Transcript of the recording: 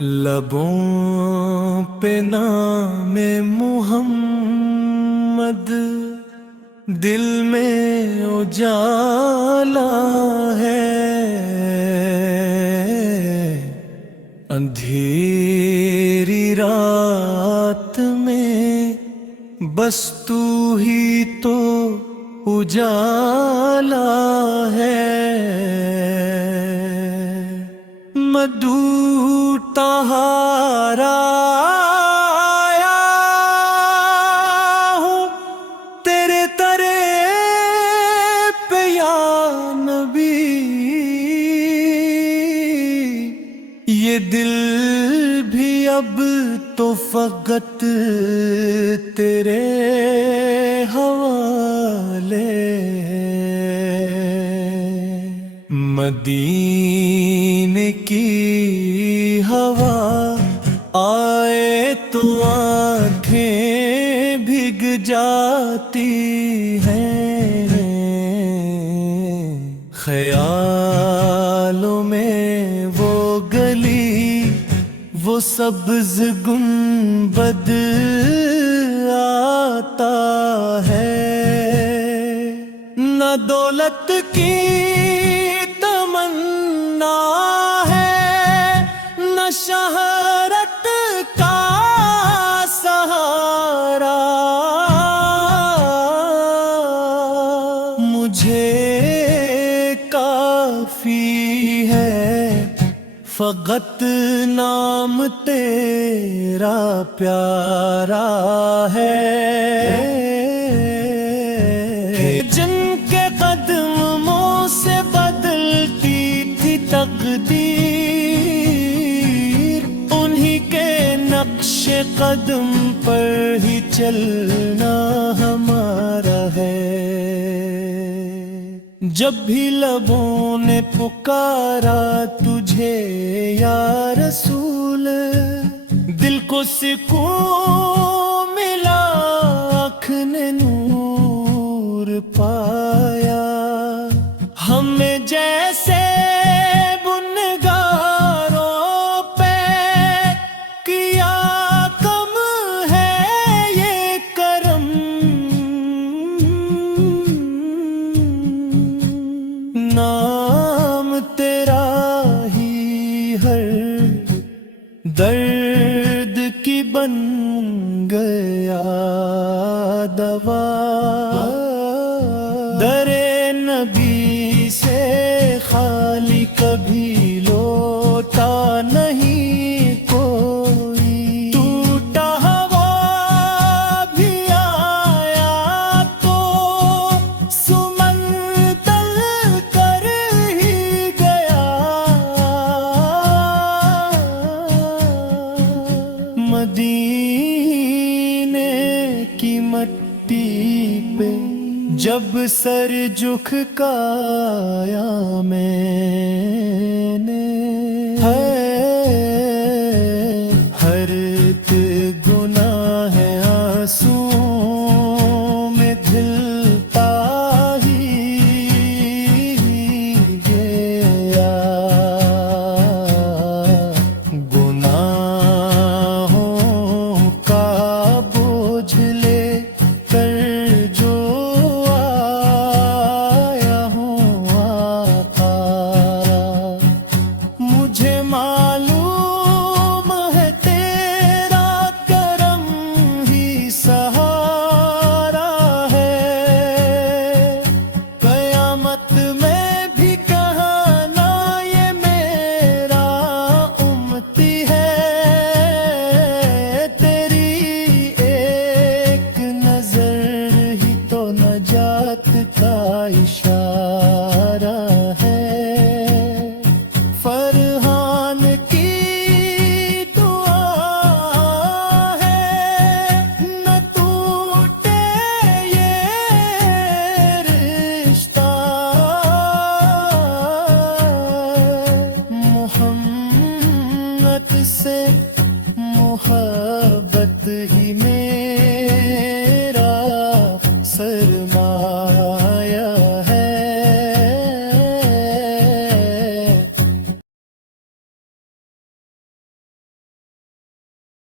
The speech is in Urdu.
لبوں پہ نام محمد، دل میں اجالا ہے، اندھیری رات میں بس تو ہی تو اجالا ہے۔ مدعو ہارا آیا ہوں تیرے ترے پہ یا نبی، یہ دل بھی اب تو فقط تیرے حوالے۔ مدینے کی ہوا آئے تو آنکھیں بھگ جاتی ہیں، خیالوں میں وہ گلی وہ سبز گنبد آتا ہے۔ نہ دولت کی تمنا ہے، نہ شہرت کا سہارا، مجھے کافی ہے فقط نام تیرا پیارا ہے۔ جن کے قدموں سے بدلتی تھی تقدیر، انہی کے نقش قدم پر ہی چلنا ہمارا ہے۔ جب بھی لبوں نے پکارا تجھے یا رسول، دل کو سکون ملا، آنکھ نے نور پایا۔ ہمیں جیسے بنگاروں پہ کیا کم ہے یہ کرم، نام تیرا ہی ہر درد کی بن گیا دوا۔ در نبی سے خالی کبھی لوٹا نہیں کوئی، ٹوٹا ہوا بھی آیا تو سمندر کر ہی گیا۔ مدینے کی مٹی پہ جب سر جھکایا میں نے، ہر ایک گناہ آنسوؤں میں دھلتا ہی گیا۔ گناہوں کا بوجھ لے کر جو آیا ہوں آقا، مجھے معلوم ہے تیرا کرم ہی سہارا ہے۔ قیامت میں بھی کہنا یہ میرا امتی ہے، تیری ایک نظر ہی تو نجات کا اشارہ ہے۔ فرحان کی دعا ہے نہ ٹوٹے یہ رشتہ، محمد سے محبت ہی